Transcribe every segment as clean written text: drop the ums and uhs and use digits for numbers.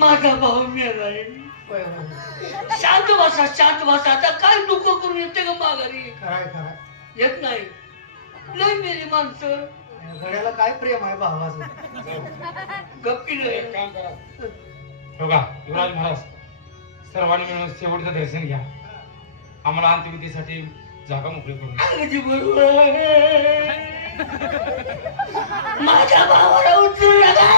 माझा भाऊ मेलाय. शांत बसा, शांत बसा. आता काय दुःख करून येते का माघारी? खराय खराय येत नाही. लय मेली माणसं. घड्याला काय प्रेम आहे भावाचं. गप्पी एक काम करा बघा युवराज महाराज, सर्वांनी मिळून शेवटचं दर्शन घ्या. आम्हाला अंत्यविधीसाठी जागा मोकळी करून अगदी बरोबर आहे. माझ्या भावाला उचलू नका.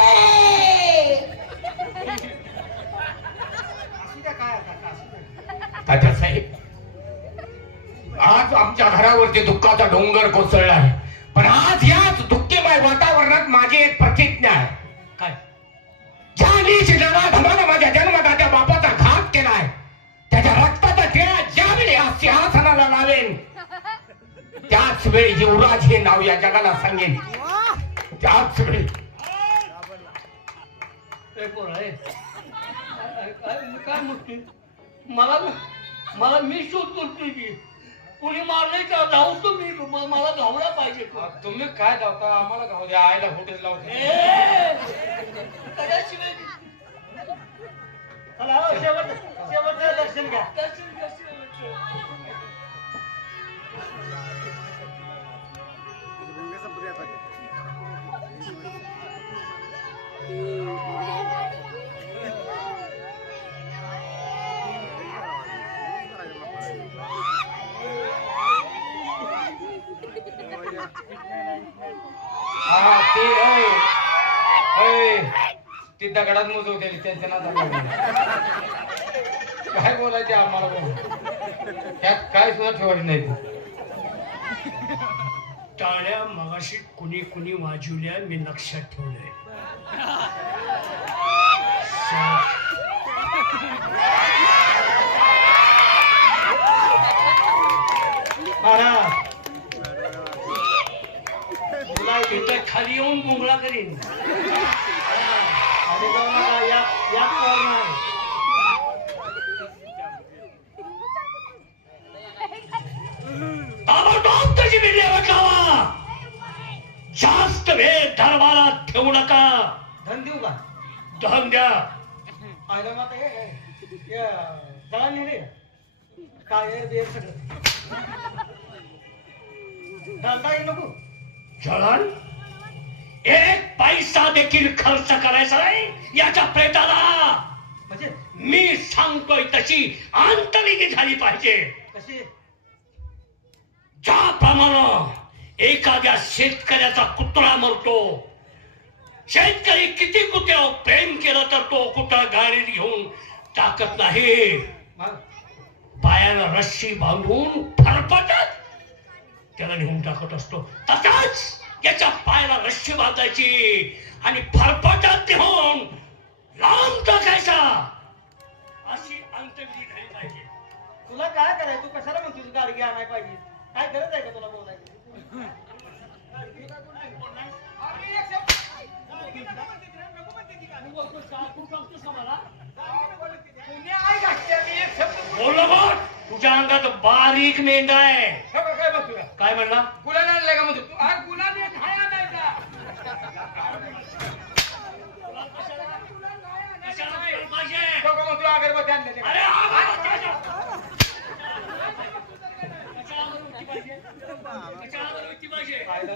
काय आता तात्यासाहेब, आज आमच्या घरावरती दुःखाचा डोंगर कोसळला आहे, पण आज याच दुःखमय वातावरणात माझी एक प्रतिज्ञा आहे. काय? ज्या नीच जनाधमानं माझ्या जन्मदात्या बापाचा घात केलाय, त्याच्या रक्ताचा टिळा ज्यावेळी या सिंहासनाला लावेन, त्याच वेळी युवराज हे नाव या जगाला सांगेन. त्याच वेळी काय म्हणते? मला मी शोध करतोय की कुणी मारले का? धावू तुम्ही. मला धावला पाहिजे. तुम्ही काय धावता? आम्हाला धावू द्या. आईला होटेल लावते. कशाशिवाय शेवटचं दर्शन घ्या. हा ती दगडात मुजवतेली त्यांच्या नादात. काय बोलायचे आम्हाला बोल, त्यात काय सुद्धा ठेवायचं नाही. टाळ्या मगाशी कुणी कुणी वाजवल्या मी लक्षात ठेवलंय. तुला इथे खाली येऊन मुंगळा करीन. आणि जाऊ नका, या कॉल नाही. ताबडतोब त्याची विल्हेवाट लावा. जास्त वेळ दरबारात ठेवू नका. धन देऊ का? धन द्या. आयला माता दळण नेले काय हे सगळं डालता येईल नको. जळण एक पैसा देखील खर्च करायचा नाही याच्या प्रेताला. म्हणजे मी सांगतोय तशी अंतरिकी झाली पाहिजे. कशी? ज्याप्रमाणे एखाद्या शेतकऱ्याचा कुत्रा मरतो, शेतकरी किती कुत्र्यावर प्रेम केलं तर तो कुत्रा गाडीत घेऊन टाकत नाही. पायाला रस्सी बांधून फरफटत त्याला नेऊन टाकत असतो. तसाच याच्या पायाला रस्सी बांधायची आणि फरफटत नेऊन लांब टाकायचा. अशी अंत्यविधी झाली पाहिजे. तुला काय करायचं? तू कशाला म्हणतो गाडी घ्या नाही पाहिजे? काय गरज आहे का तुला बोलायची? तुझ्या अंगात बारीक मेंढा आहे. काय बघ काय म्हणला? गुलाल आणलाय का? म्हणतो गुलाब अगरबत्ती आणले.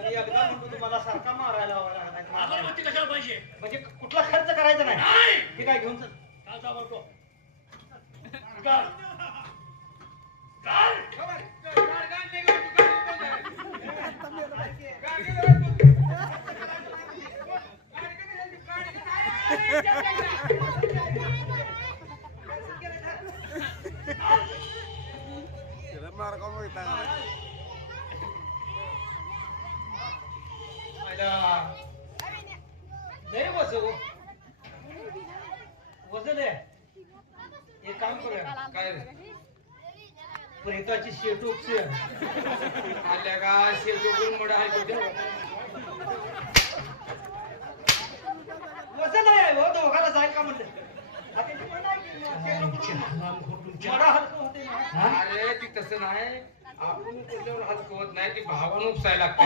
एकदा म्हणतो तुम्हाला सारखा मारायला म्हणजे कुठला खर्च करायचा नाही. हे काय घेऊन चल. वजन आहे. एक काम करूया. काय प्रेताची शेटूक आल्या का? शेवटी मोठा आहे वजन आहे हो. दोघाला जाईल का म्हणलं? अरे ती तसं नाही. आपण त्याच्यावर हात कवत नाही. ती भावानं उपसायला लागते.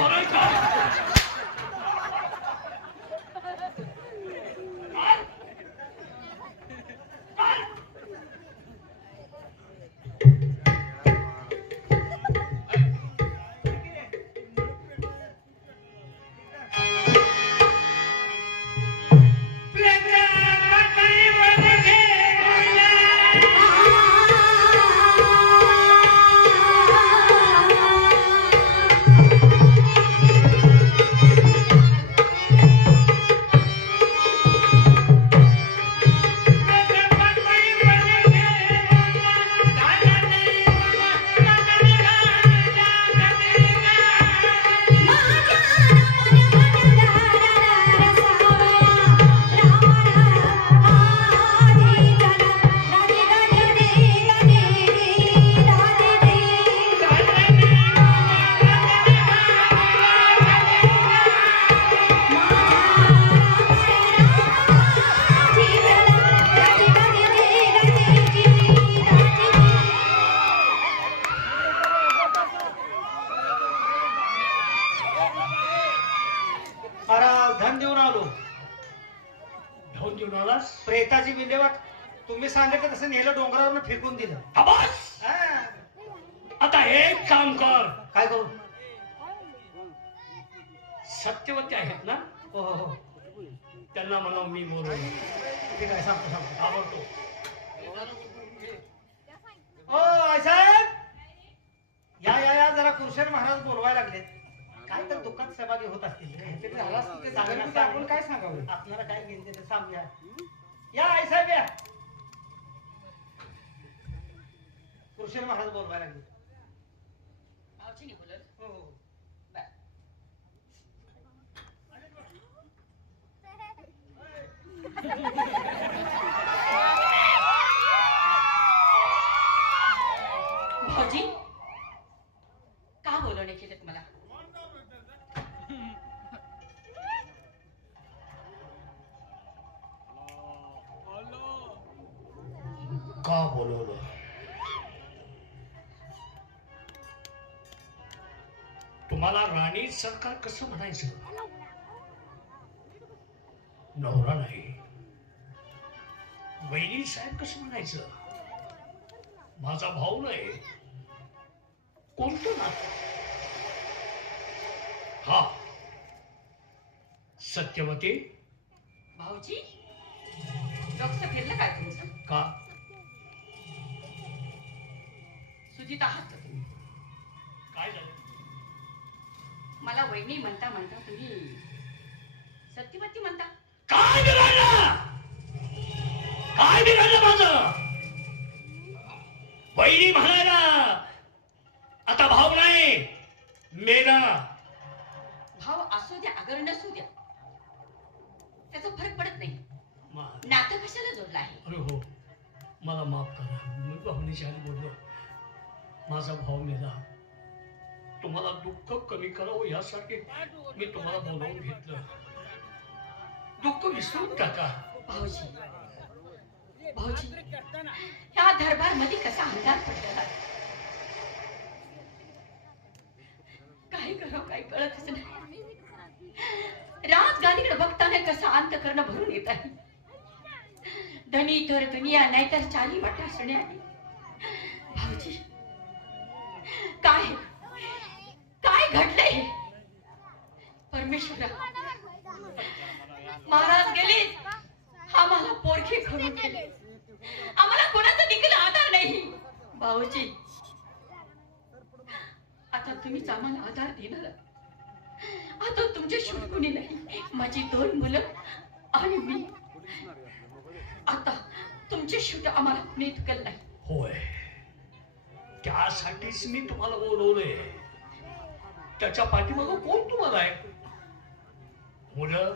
अरे धन देऊन आलो. घेऊन देऊन आलास प्रेताची विल्हेवाट तुम्ही सांगितलं तसं नेलं डोंगरावरून फेकून दिलं. आबास हा. आता एक काम कर. काय करू? सत्यवती आहेत ना, हो हो हो. त्यांना म्हणा मी बोलवलं. ठीक आहे, सांगतो सांगतो. आवडतो. ओ साहेब, या जरा कृष्ण महाराज बोलवायला लागलेत. काय तर दुःखात सहभागी होत असतील. ते झालं असतं ते झालं नसतं. आपण काय सांगावं? आपल्याला काय घेणं ते सांगूया. या आई साहेब या. कृष्ण महाराज बोलवायला लागले. भाऊजीने बोलवलं. हो हो. भाऊजी का बोलवणे केलेत मला? का बोलवलं? तुम्हाला राणी सरकार कसं म्हणायचं? नवरा नाही. वहिनी साहेब कसं म्हणायचं? माझा भाऊ नाही. कोणतं नातं? हा सत्यवती. भाऊजी डोकं फिरलं काय तुमचं? का सुजित आहात का तुम्ही? काय झालं? मला वहिनी म्हणता म्हणता तुम्ही सत्यवती म्हणता. काय बिघडलं? काय बिघडलं माझं? वहिनी म्हणायला आता भाऊ नाही, मेला. भाव असू द्या अगर नसू द्या त्याचा फरक पडत नाही. मा- नातं कशाला जोडलं आहे? अरे हो, मला माफ करा. मी भावनेच्या आधी बोललो. माझा भाऊ मेला. तुम्हाला दुःख कमी करावं यासाठी मी तुम्हाला बोलावून घेतलं. दुःख विसरून टाका. भाऊजी भाऊजी ह्या दरबार मध्ये कसा अंधार पडलेला आहे. काय करावं काय कळतच नाही. राजगादीकडे बघताना कसा अंत करणं भरून येत आहे. धनी तर दुनिया नाही तर चाली वाटा असणे आहे. भाऊजी काय काय घडलंय? परमेश्वरा महाराज गेले. आम्हाला पोरखे करून गेले. आम्हाला कोणाचा देखील आधार नाही. भाऊजी आता तुम्हीच आम्हाला आधार देणार. आता तुमच्या शिवाय कोणी नाही. माझी 2 मुलं आणि मी. आता तुमचे शूट आम्हाला कोणी चुकल नाही. होय, त्यासाठीच मी तुम्हाला बोलवलंय. त्याच्या पाठीमागं कोण तुम्हाला आहे? मुलं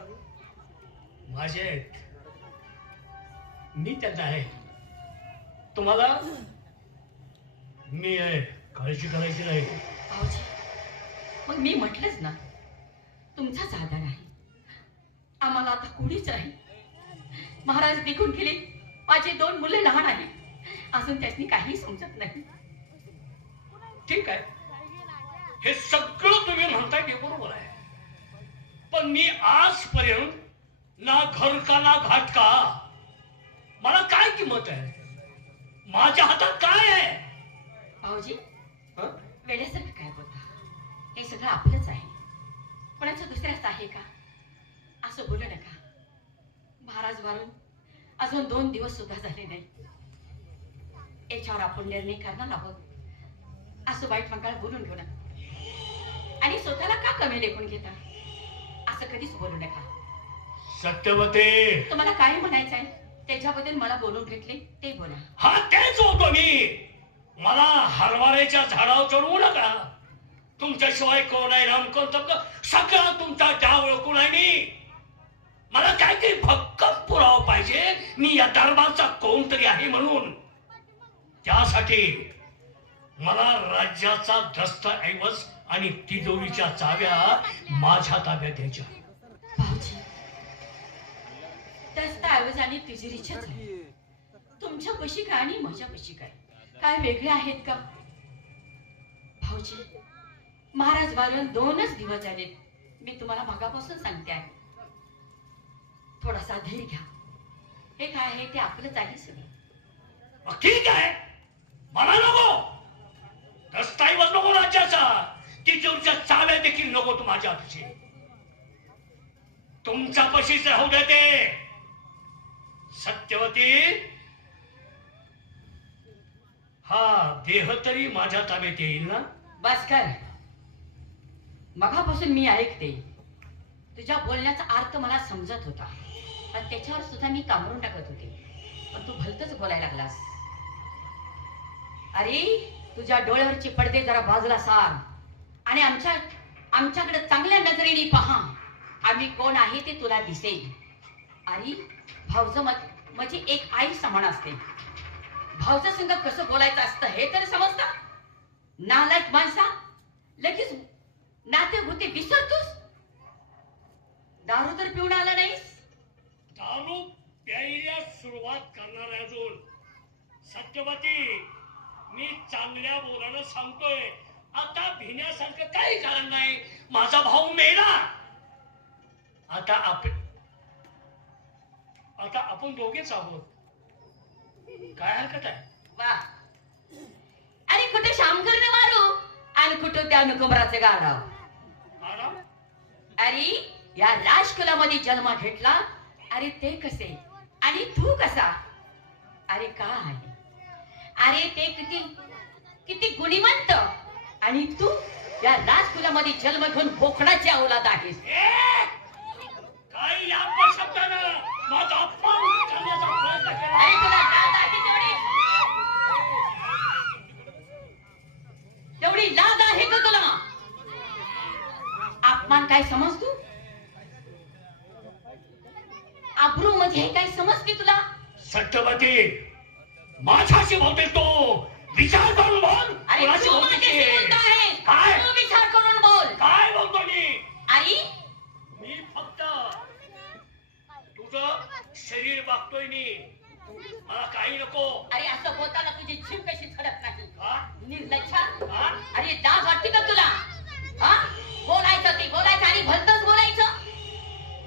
माझे आहेत, मी त्याचा आहे. तुम्हाला मी आहे, काळजी करायची नाही. भाऊजी मग मी म्हटलंच ना तुमचाच आधार आहे. आम्हाला आता कोणीच नाही. महाराज निघून गेले. माझे 2 मुलं लहान आहेत. अजून त्यांनी काही समजत नाही. ठीक आहे, हे सगळं तुम्ही म्हणताय ते बरोबर आहे. पण मी आजपर्यंत ना घर का ना घाट का, मला काय किंमत आहे? माझ्या हातात काय आहे? भाऊजी हं? वेड्यासारखं काय बोलता? हे सगळं आपलंच आहे. कोणाचं दुसऱ्याच आहे का? असं बोलू नका. महाराज वारून अजून 2 दिवस सुद्धा झाले नाही. याच्यावर आपण निर्णय करणार आहोत. असं वाईट मंगाळ बोलून घेऊ नका. आणि स्वतःला का कमी लेखून घेता? असं कधीच बोलू नका. सत्यवते, तुम्हाला काय म्हणायचं आहे त्याच्याबद्दल मला बोलून घेतले ते बोला. हा तेच होतो मी. मला हरभऱ्याच्या झाडावर चढवू नका. तुमच्याशिवाय कोण आहे रामकोण सगळं तुमचा डाव ओळखून आहे मी. मला काहीतरी भक्कम पुरावा पाहिजे मी या दरबारचा कोणतरी आहे म्हणून. त्यासाठी मला राज्याचा दस्तऐवज आणि तिजोरीच्या चाव्या माझ्या ताब्यात द्यायच्या. भाऊजी दस्तऐवज आणि तिजोरीच्याच आहे. तुमच्या कशी काय आणि माझ्या कशी काय वेगळे आहेत का? भाऊजी महाराज वारून 2च दिवस झाले. मी तुम्हाला मगापासून सांगते आहे, थोडासा धीर घ्या. हे काय आहे ते आपलंच आहे सगळं. मग ठीक आहे, मला नको दस्तावेज नको राज्याचा, तिजोरीच्या चाव्या देखील नको तू माझ्या हातची. तुमच्या पशीच राहू दे ते. सत्यवती, हा देह तरी माझ्या ताब्यात येईल ना? बस कर. मगापासून मी ऐकते, तुझ्या बोलण्याचा अर्थ मला समजत होता, पण त्याच्यावर सुद्धा मी कामरून टाकत होते, पण तू भलतच बोलायला लागलास. अरे तुझ्या डोळ्यावरचे पडदे जरा बाजूला सार आणि आमच्याकडे चांगल्या नजरेने पहा. आम्ही कोण आहे ते तुला दिसेल. अरे भाऊज म्हणजे एक आई समान असते. भाऊजा संग कसं बोलायचं असतं हे तर समजतं. नालायक माणसा, लगेच नाते होते विसरतोस. दारू तर पिऊन आला नाहीस? दारू प्यायला सुरुवात करणार आहे अजून. सत्यवती, मी चांगल्या बोलानं सांगतोय, आता भिण्यासारखं काही कारण नाही. माझा भाऊ मेला. आता आपण दोघेच आहोत. काय हरकत आहे? वा, अरे कुठे शामकरने मारू आणि कुठं त्या नुकुमराचे गाडाव. आराम? अरे या राजकुलामध्ये जन्म घेतला. अरे ते कसे आणि तू कसा? अरे काय, अरे ते किती गुणीवंत आणि तू या राजकुलामध्ये जन्म घेऊन बोकडाची औलाद आहेस. काही अपशब्दानं माझा अपमान करण्याचा प्रयत्न केला. अरे तुला लाज आहे तेवढी लाज आहे का तुला? अपमान काय समज तू? अब्रू म्हणजे हे काय समजते तुला? सत्यवती, माझ्याशी बोलते तो विचार करून बोल. अरे कोणाशी तू बोलते माझ्याशी ती? बोलतो आहेस. काय? तू विचार करून बोल. काय बोलतो मी? अरे मी फक्त तुझं शरीर बघतोय. मी मला काही नको. अरे असं बोलताना तुझी जीभ कशी धडक नाही? हा? निर्लज्जा. हा? अरे लाज वाटते का तुला? हा, बोलायचं ते बोलायचं आणि भलतच बोलायचं.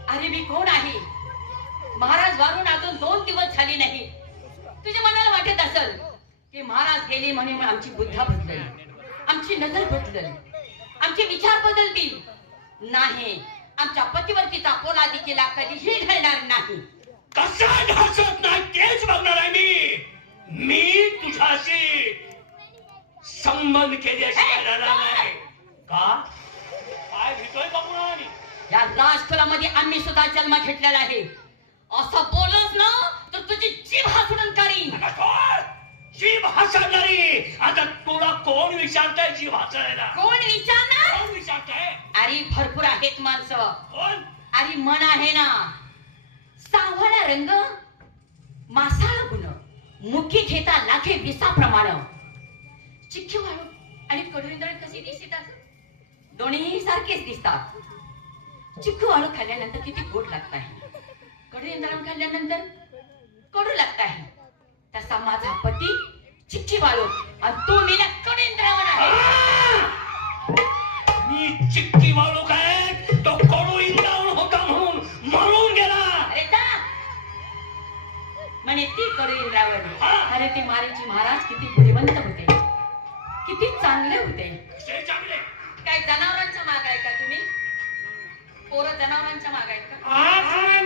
अरे मी कोण आहे? महाराज वारून अजून 2 दिवस झाले नाही. तुझ्या मनाला वाटत असेल की महाराज गेले म्हणून आमची बुद्धा बदलली, आमची नजर बदलली, आमचे विचार बदलतील. नाही, आमच्या पतिवर्तीचा पोलादी केला कधीही घडणार नाही. कसा घासत नाही तेच बघणार आहे मी तुझ्याशी संबंध केल्याशिवाय राहणार नाही. का? काय भीतोय का पुन्हा? या राजकुलामध्ये आम्ही सुद्धा जन्म घेतलेला आहे. असं बोलस ना तर तुझी जीभ हासडून काढीन. जीभ हसणारी. आता तुला कोण विचारताय जीभ हसायला? कोण विचारणार? कोण विचारताय? अरे भरपूर आहेत माणसं. कोण? अरे मन आहे ना, सावळा रंग, मासाळ गुण, मुखी घेता लाखे विसाप्रमाण, चिख्खी वाळू आणि कडुलिंबू कशी दिसतात? दोन्ही सारखेच दिसतात. चिख्खू वाळू खाल्ल्यानंतर किती गोड लागत आहे, कडुलिंबू खाल्ल्यानंतर कडू लागत आहे. तसा माझा पती चिख्खी वाळू आणि तू मी कडुलिंबूवर आहे. मी चिक्की वाळू काय? तो कडू इंद्रावण होता म्हणून मरून गेला. अरे जा. म्हणे ती कडुलिंबावर. हा. अरे ते मारीची महाराज किती बुद्धिमंत होते, किती चांगले होते. कसे चांगले? काय जनावरांच्या माग आहे का तुम्ही? पोरं जनावरांच्या माग आहेत का? आज